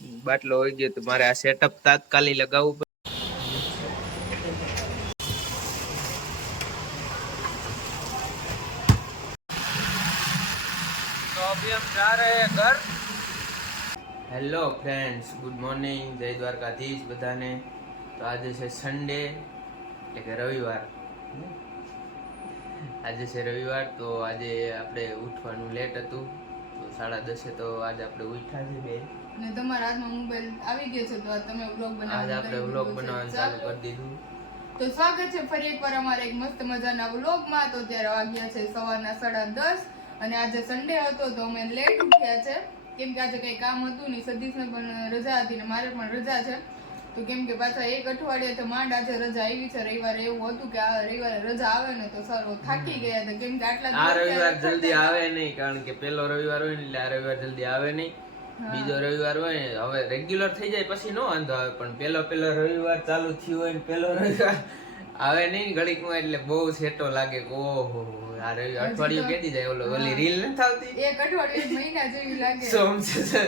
બાટલો હોય ગયો તો મારે આ સેટઅપ તાત્કાલિક લગાવવું પડે. તો અભી હમ જા રહે હૈ ઘર. હેલો ફ્રેન્ડ્સ, ગુડ મોર્નિંગ, જય દ્વારકાધીશ બધાને. તો આજે છે સન્ડે એટલે કે રવિવાર. આજે છે રવિવાર, તો આજે આપણે ઉઠવાનું લેટ હતું, તો 10:30 તો આજે આપણે ઉઠ્યા છે બે. અને તમારા હાથમાં મોબાઈલ આવી ગયો છે તો તમે વ્લોગ આજે આપણે વ્લોગ બનાવવાનું ચાલુ કરી દીધું. તો સ્વાગત છે ફરી એકવાર અમારા એક મસ્ત મજાના વ્લોગમાં. તો ત્યારે વાગ્યા છે સવારના 10:30 અને આજે સન્ડે હતો તો અમે લેટ ઉઠ્યા છે, કેમ કે આજે કઈ કામ હતું નહીં. સતીશને પણ રજા હતી ને મારે પણ રજા છે, તો કેમ કે પાછા એક અઠવાડિયે તો માંડ આજે રજા આવી છે. રવિવારે એવું હતું કે આ રવિવારે રજા આવે ને તો સારું થાકી ગયા હતા, કેમ કે આટલા આ રવિવાર જલ્દી આવે નહીં, કારણ કે પેલો રવિવાર હોય ને એટલે આ રવિવાર જલ્દી આવે નહીં. બીજો રવિવાર હોય ને હવે રેગ્યુલર થઈ જાય પછી નો વાંધો આવે, પણ પેલો રવિવાર ચાલુ થયો હોય ને પેલો રવિવાર આવે નહીં ઘડીકમાં એટલે બહુ સેટો લાગે. ઓહો, આ રવિવાર અઠવાડિયું કેદી જાય. ઓલી રીલ નથી આવતી, એક અઠવાડિયું મહિના જેવી લાગે. સોમ से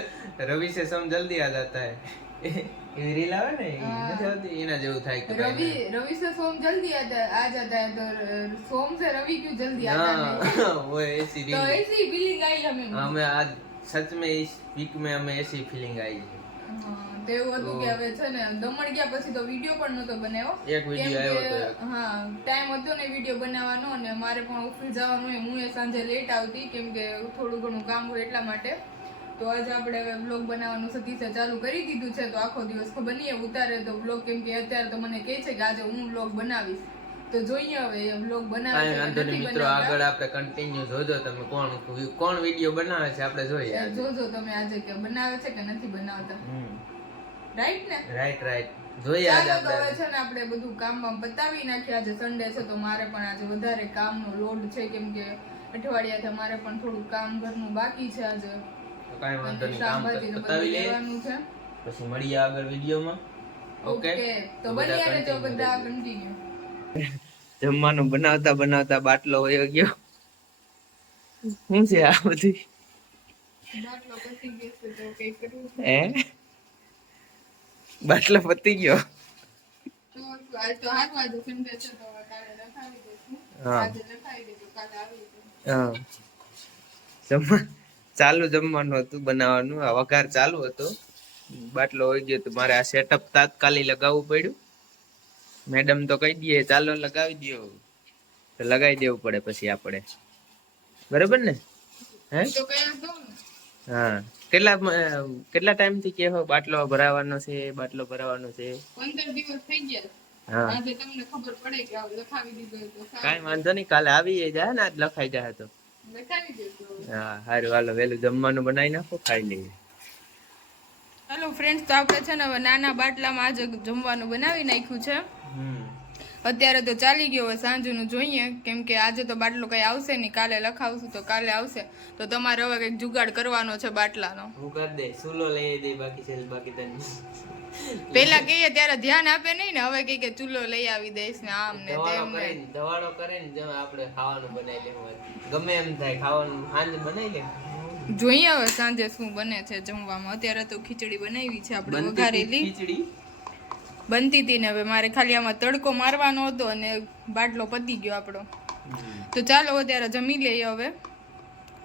रवि से सोम जल्दी आ जाता है, ये रील આવે ને નથી આવતી, એના જેવું થાય કે रवि से सोम जल्दी आ जाता है, तो सोम से रवि क्यों जल्दी आता है? वो ऐसी तो ऐसी फीलिंग आई हमें आज सच में इस वीक में हमें ऐसी फीलिंग आई है. તો એવું હતું કે હવે છે ને દમણ ગયા પછી તો વિડીયો પણ નહોતો બનાવ્યો. એક વિડીયો આવ્યો હતો. હા, ટાઈમ હતો ને વિડીયો બનાવવાનો, અને મારે પણ ઓફિસ જવાનું હોય. હું એ સાંજે લેટ આવતી, કેમ કે થોડું ઘણું કામ હોય એટલા માટે. તો આજે આપણે વ્લોગ બનાવવાનું સતીશે ચાલુ કરી દીધું છે, તો આખો દિવસ ખબર નહીં ઉતારે તો વ્લોગ, કેમ કે અત્યારે તો મને કહે છે કે આજે હું વ્લોગ બનાવીશ, તો જોઈએ હવે વ્લોગ બનાવે છે કે નથી મિત્રો. આગળ આપણે કન્ટિન્યુ જોજો તમે કોણ વિડીયો બનાવે છે, આપણે જોઈએ. જોજો તમે આજે કે બનાવે છે કે નથી બનાવતા. રાઈટ ને? રાઈટ જોઈએ. આજે આપણે હવે છે ને આપણે બધું કામ પતાવી નાખ્યા. આજે સન્ડે છે તો મારે પણ આજે વધારે કામનો લોડ છે, કેમ કે અઠવાડિયાથી મારે પણ થોડું કામ ઘરનું બાકી છે. આજે કાઈ વાંધો નહીં, કામ પતાવી લેવાનું છે, પછી મળીએ આગળ વિડીયોમાં. ઓકે, તો બન્યા રહેજો બધા કન્ટિન્યુ. જમવાનું બનાવતા બાટલો વયો ગયો. શું છે આ બધું? બાટલો પતી ગયો છે તો કઈ કરવું છે. બાટલો પતી ગયો. તો આજ તો હાથ વાજો સન્ડે છે તો કાલે લખાવી દઈશું. આજે લખાવી દેજો, કાલે આવી જશે. હા, ચાલુ જમવાનું હતું, બનાવવાનું, આ વઘાર ચાલુ હતો. બાટલો હોય ગયો તો મારે આ સેટઅપ તાત્કાલિક લગાવવું પડ્યું. મેડમ તો કહી દઈએ ચાલો લગાવી દો, તો લગાવી દેવું પડે પછી આપણે, બરોબર ને? હે તો કયા દો ને. હા, કેટલા ટાઈમ થી કેહો બાટલો ભરાવાનો છે, બાટલો ભરાવાનો છે? 15 દિવસ થઈ ગયા. હા, આજે તમને ખબર પડે કે લખાવી દીધો તો કાઈ વાંધો નહીં, કાલે આવી જાય ને, આજ લખાઈ જાય તો લખાવી દેજો. હા, સારું, હાલો વહેલું જમવાનું બનાવી નાખો, ખાઈ લઈએ. હેલો ફ્રેન્ડ્સ, તો આપણે છે ને હવે નાના બાટલામાં આજે જમવાનું બનાવી નાખ્યું છે. અત્યારે તો ચાલી ગયો, હવે સાંજનું જોઈએ, કેમ કે આજે તો બાટલો કઈ આવશે નહીં, કાલે લખાવશું તો કાલે આવશે. તો તમારે હવે કઈક જુગાડ કરવાનો છે બાટલાનો. હું કરી દે, સુલો લઈ દે, બાકી છે બાકી તને પેલા કહીએ ત્યારે ધ્યાન આપે નહીં ને, હવે કઈ કે ચૂલો લઈ આવી દઈશ ને આમ ને તેમ ને. દવાડો કરે ને જેમ આપણે ખાવાનું બનાવી લેવું, ગમે એમ થાય ખાવાનું સાંજે બનાવી લે. જોઈએ હવે સાંજે શું બને છે જમવામાં. અત્યારે તો ખીચડી બનાવી છે આપણે વઘારેલી. ખીચડી બનતી હતી ને હવે મારે ખાલી આમાં તડકો મારવાનો હતો અને બાટલો પતી ગયો આપણો. તો ચાલો અત્યારે જમી લઈએ, હવે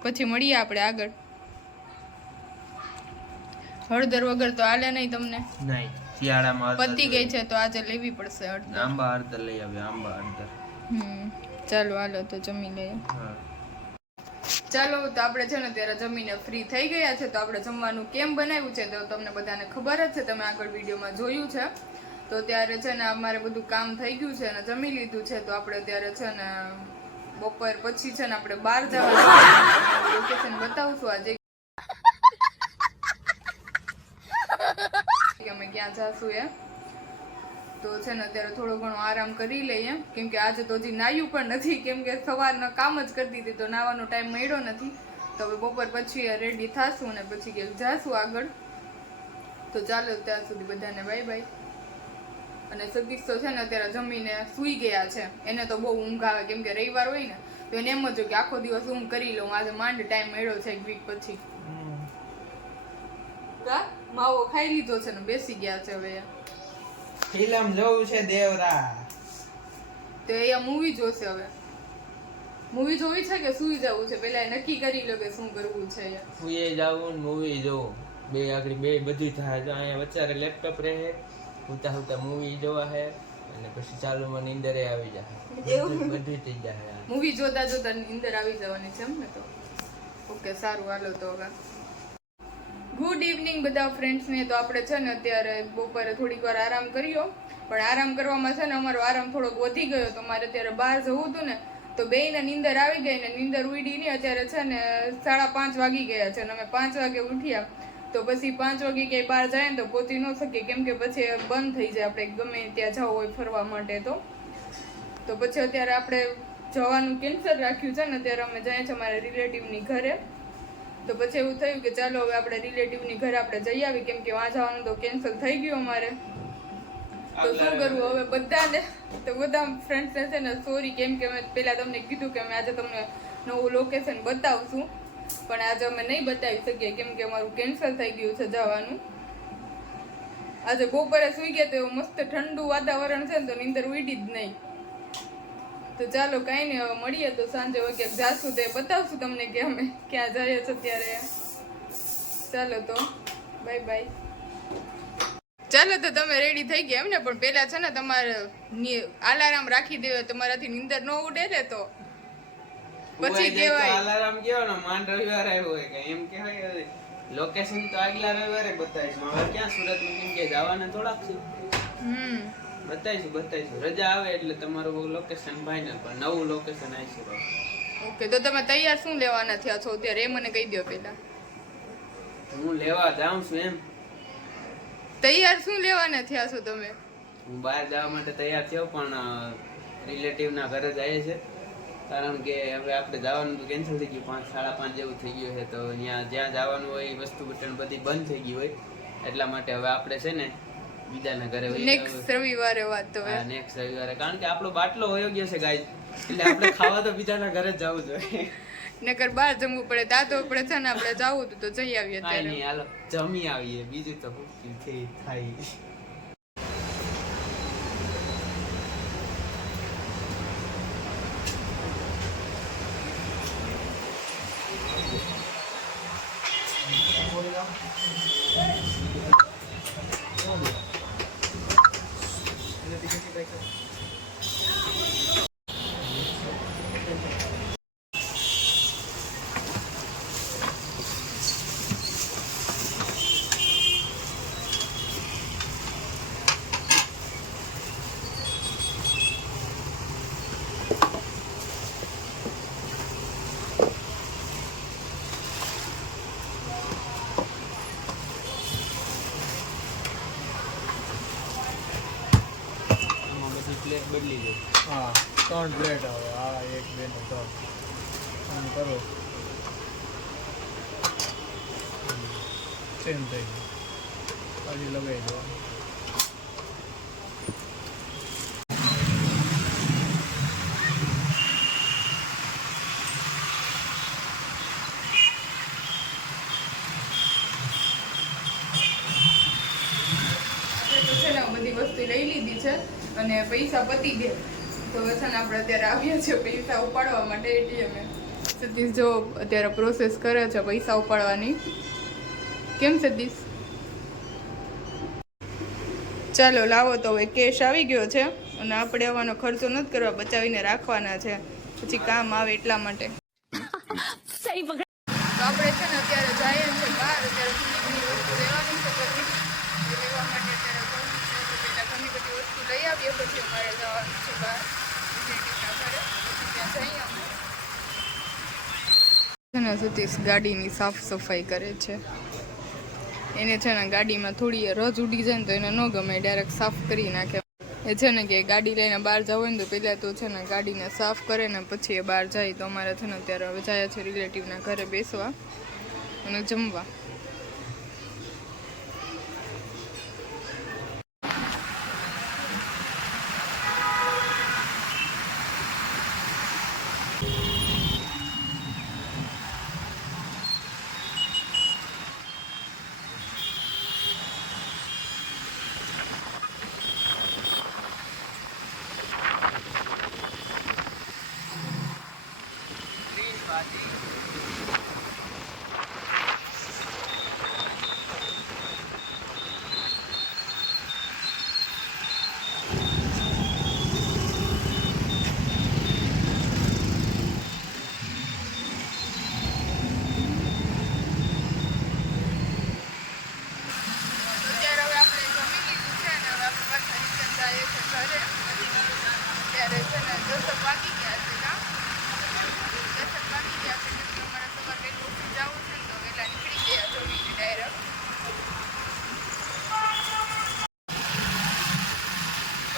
પછી મળીએ આપણે આગળ. હળદર વગર તો હાલે નહીં તમને? નહીં, શિયાળામાં પતી ગઈ છે તો આજે લેવી પડશે હળદર. આંબા હળદર લઈ આવે, આંબા હળદર. ચાલો હાલો તો જમી લઈએ. ચાલો, તો આપણે છે ને ત્યારે જમીને ફ્રી થઈ ગયા છે. તો આપણે જમવાનું કેમ બનાવ્યું છે તો તમને બધાને ખબર જ છે, તમે આગળ વિડીયોમાં જોયું છે. તો ત્યારે છે ને અમારે બધું કામ થઈ ગયું છે અને જમી લીધું છે. તો આપણે ત્યારે છે ને બપોર પછી છે ને આપણે બહાર જવાનું લોકેશન બતાવશું આજે અમે ક્યાં જાશું એ. તો છે ને અત્યારે થોડો ઘણો આરામ કરી લઈએ, કેમ કે આજે તો હજી નાહ્યું પણ નથી, કેમ કે સવારના કામ જ કરતી હતી તો નાવાનો ટાઈમ મળ્યો નથી. તો હવે બપોર પછી રેડી થાશું ને પછી ક્યાંક જાશું આગળ. તો ચાલો ત્યાં સુધી બધાને બાય બાય. અને સતીશ તો છે ને અત્યારે જમીને સૂઈ ગયા છે, એને તો બહુ ઊંઘ આવે, કેમ કે રવિવાર હોય ને તો એને એમ જ કે આખો દિવસ ઊંઘ કરી લઉં, આજે માંડ ટાઈમ મળ્યો છે એક વીક પછી. માવો ખાઈ લીધો છે ને બેસી ગયા છે હવે ફિલ્મ જોવું છે દેવરા. તો અહીંયા મૂવી જોશે હવે. મૂવી જોવી છે કે સુઈ જવું છે? પેલા નક્કી કરી લો કે શું કરવું છે. સુઈ જાવું ને મૂવી જોવું બે આગળ બે બધું થાય. જો અહીંયા વચ્ચે લેપટોપ રહે, હુતા હુતા મૂવી જોવા હે અને પછી ચાલુ માં નીંદરે આવી જાય. બધું થઈ જાય. મૂવી જોતા જોતા નીંદર આવી જવાની છે એમ ને? તો ઓકે સારું, હાલો તો હવે ગુડ ઇવનિંગ બધા ફ્રેન્ડ્સને. તો આપણે છે ને અત્યારે બપોરે થોડીક વાર આરામ કર્યો, પણ આરામ કરવામાં છે ને અમારો આરામ થોડોક વધી ગયો. તો મારે અત્યારે બહાર જવું હતું ને, તો બેયને નીંદર આવી ગઈ ને નીંદર ઉડી નહીં. અત્યારે છે ને 5:30 વાગી ગયા છે અને અમે 5 વાગે ઉઠ્યા. તો પછી 5 વાગે ક્યાંય બહાર જાય ને તો પહોંચી ન શકીએ, કેમ કે પછી બંધ થઈ જાય. આપણે ગમે ત્યાં જવું હોય ફરવા માટે તો પછી અત્યારે આપણે જવાનું કેન્સલ રાખ્યું છે ને. અત્યારે અમે જાય છે અમારા રિલેટિવની ઘરે. તો પછી એવું થયું કે ચાલો હવે આપણે રિલેટિવની ઘરે આપણે જઈ આવી, કેમ કે વાં જવાનું તો કેન્સલ થઈ ગયું અમારે. તો શું કરવું હવે બધાને? તો બધા ફ્રેન્ડ્સને છે ને સોરી, કેમ કે મેં પહેલાં તમને કીધું કે અમે આજે તમને નવું લોકેશન બતાવશું, પણ આજે અમે નહીં બતાવી શકીએ કેમ કે અમારું કેન્સલ થઈ ગયું છે જવાનું. આજે બપોરે સુઈ ગયા તો એવું મસ્ત ઠંડુ વાતાવરણ છે ને, તો નીંદર ઉડી જ નહીં. તો ચાલો કાંઈ નહીં, હવે મળીએ તો સાંજે ક્યાંક જાશું તો બતાવશું તમને કે અમે ક્યાં જઈએ છીએ ત્યારે. ચાલો તો બાય બાય. ચાલો તો તમે રેડી થઈ ગયા એમ ને? પણ પેલા છે ને તમારે અલાર્મ રાખી દેવો, તમારાથી નીંદર ન ઉડે ને તો પછી કેવાય અલાર્મ કેવો ને માંડ રવિવાર આવ્યો હોય કે એમ કહેવાય. લોકેશન તો આગલા રવિવારે બતાવીશું. હવે ક્યાં સુરતમાં કેમ કે જવાના થોડાક છે. બતાવીશું. રજા આવે એટલે તમારું લોકેશન ફાઇનલ, પણ નવું લોકેશન આવીશું. ઓકે, તો તમે તૈયાર શું લેવાના થયા છો અત્યારે એ મને કહી દો પેલા. હું લેવા જાઉં છું એમ. તૈયાર શું લેવાના થયા છો તમે? હું બહાર જવા માટે તૈયાર થયો, પણ રિલેટિવના ઘરે જાય છે. કારણ કે હવે આપણે જવાનું તો કેન્સલ થઈ ગયું, 5:30 જેવું થઈ ગયું છે. તો ત્યાં જ્યાં જવાનું હોય એ વસ્તુ બધી બંધ થઈ ગઈ હોય, એટલા માટે હવે આપણે છે ને બીજાના ઘરે નેક્સ્ટ રવિવારે વાત તો નેક્સ્ટ રવિવારે. કારણ કે આપણો બાટલો હોયો ગયો છે ગાઈસ, એટલે આપણે ખાવા તો બીજાના ઘરે જ જવું જોઈએ. નકર બહાર જમવું પડે. તા તો આપણે છે ને આપણે જવું તો જઈ આવીએ. કાંઈ નહીં, હાલો જમી આવીએ, બીજું તો શું થાય. પ્લેટ બદલી દે. હા 3 પ્લેટ આવે. આ 1 2 ને 3 આમ કરો ચેન્જ થઈ ગયું. પાછી લગાવી દેવાનું. બધી વસ્તુ લઈ લીધી છે અને પૈસા પતી ગયા. તો હવે છે ને આપણે અત્યારે આવ્યા છે પૈસા ઉપાડવા માટે એટીએમ. સતીશ જો અત્યારે પ્રોસેસ કરે છે પૈસા ઉપાડવાની. કેમ સતીશ? ચાલો લાવો તો હવે કેશ આવી ગયો છે અને આપણે આવવાનો ખર્ચો નથી કરવા, બચાવીને રાખવાના છે, પછી કામ આવે એટલા માટે. તો આપણે છે ને અત્યારે જઈએ છીએ બહાર. અત્યારે ઘણી વસ્તુ લેવાની છે બધી. લેવા માટે અત્યારે પહેલાં ઘણી બધી વસ્તુ લઈ આવીએ, પછી અમારે જવાનું છે બહાર રિલેટિવના ઘરે. પછી ત્યાં જઈએ અમે. છે ને સતીશ ગાડીની સાફ સફાઈ કરે છે. એને છે ને ગાડીમાં થોડી રજ ઉડી જાય ને તો એને ન ગમે, ડાયરેક્ટ સાફ કરી નાખે. એ છે ને કે ગાડી લઈને બહાર જવું હોય ને તો પહેલાં તો છે ને ગાડીને સાફ કરે ને પછી એ બહાર જાય. તો અમારે છે ને અત્યારે હવે જાય છે રિલેટિવના ઘરે બેસવા અને જમવા.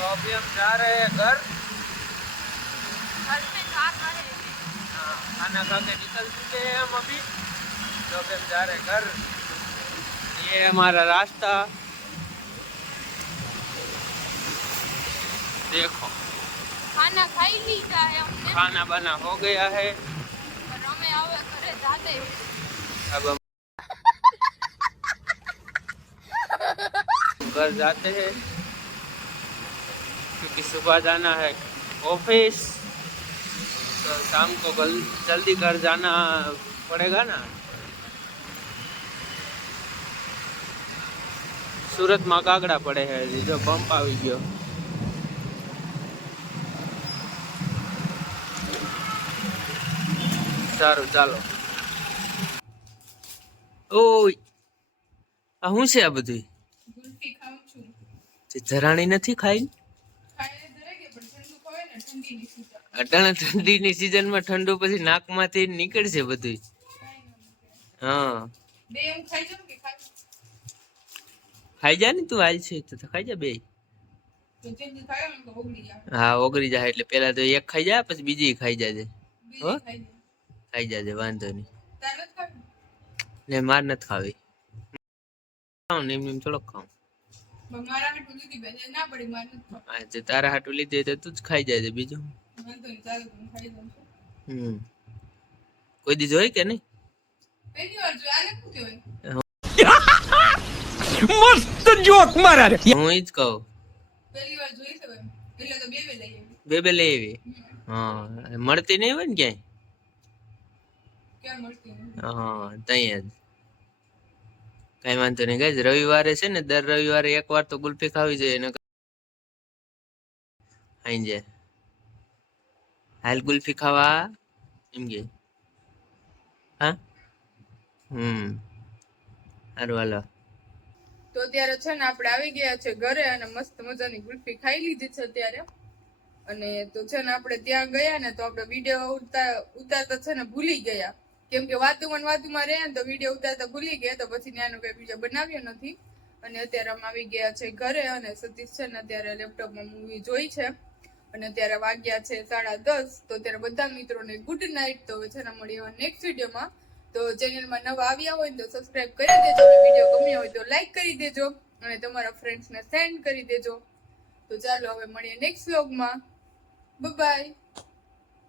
अभी हम जा रहे हैं घर। घर में खा रहे हैं। हाँ, खाना खा के निकल चुके हैं हम अभी, तो अभी हम जा रहे हैं घर। ये है हमारा रास्ता, देखो। खाना खाई लीधा है हमने खाना बना हो गया है, और हमें आवे घरे जाते हैं। अब हम घर जाते हैं क्योंकि सुबह जाना है ऑफिस, तो शाम को जल्दी घर जाना पड़ेगा ना। सूरत में कागड़ा पड़े है, जो बम्प આવી ગયો। સારું ચાલો। ઓય આ શું છે આ બધું? ગુલ્ફી ખાઉં છું। તે ધરાણી નથી ખાઈ? ખાઈને ધરે કે પણ ઠંડુ ખવાય ને ઠંડીની સીઝન। અટાણે ઠંડીની સિઝનમાં ઠંડુ પછી નાકમાંથી નીકળશે બધું। હા બે હું ખાઈ જાઉં કે ખાઈ? ખાઈ જા ને તું, હાલ છે તો ખાઈ જા બે। તો જલ્દી ખાય ને તો ઓગળી જાય। હા ઓગળી જાય એટલે પેલા તો એક ખાઈ જા, પછી બીજી ખાઈ જાજે। બીજી ખાઈ જાય। ખાઈ જાજે, વાંધો નહીં। તારે નથી ખાવી? ને માર નથી ખાવી, ખાઉં ને એમ થોડોક ખાઉં। પણ મારા હાટુ લીધી બે ના પડી મારે નથી ખાવી। હા જે તારા હાટું લીધી હોય તો તું જ ખાઈ જાજે, બીજું। વાંધો નહીં, ચાલો તો હું ખાઈ જાઉં છું। કોઈ દી જોઈ કે નહીં? પહેલી વાર જોઈ, આને શું કહેવાય? मस्त जोक मारा रे। હું ઈ જ કહું, પહેલી વાર જોઈ છે ભાઈ, એટલે તો બે બે લઈ આવી। બે લઈ આવી। હા મળતી નહીં હોય ને ક્યાંય। ક્યાં મળતી નથી? હા ત્યાં જ કઈ વાંધો નહીં ગાઈસ। રવિવારે છે ને, દર રવિવારે એક વાર તો ગુલ્ફી ખાવી જોઈએ ને। આઈ હાલ ગુલ્ફી ખાવા એમ કે। હા સારું હાલો। તો અત્યારે છે ને આપણે આવી ગયા છે ઘરે અને મસ્ત મજાની ગુલ્ફી ખાઈ લીધી છે અત્યારે। અને તો છે ને આપણે ત્યાં ગયા ને તો આપણે વિડીયો ઉતારતા છે ને ભૂલી ગયા, કેમ કે વાતુમાં રહ્યા ને તો વિડીયો ઉતારતા ભૂલી ગયા, તો પછી ત્યાંનો કઈ વિડીયો બનાવ્યો નથી। અને અત્યારે અમે આવી ગયા છે ઘરે અને સતીશ છે ને અત્યારે લેપટોપમાં મૂવી જોઈ છે અને અત્યારે વાગ્યા છે 10:30। તો અત્યારે બધા મિત્રોને ગુડ નાઇટ। તો હવે છે ને મળીએ નેક્સ્ટ વિડીયોમાં। તો ચેનલમાં નવા આવ્યા હોય તો સબસ્ક્રાઇબ કરી દેજો, વિડીયો ગમ્યો હોય તો લાઈક કરી દેજો અને તમારા ફ્રેન્ડ્સને સેન્ડ કરી દેજો। તો ચાલો હવે મળીએ નેક્સ્ટ વ્લોગમાં, બાય બાય।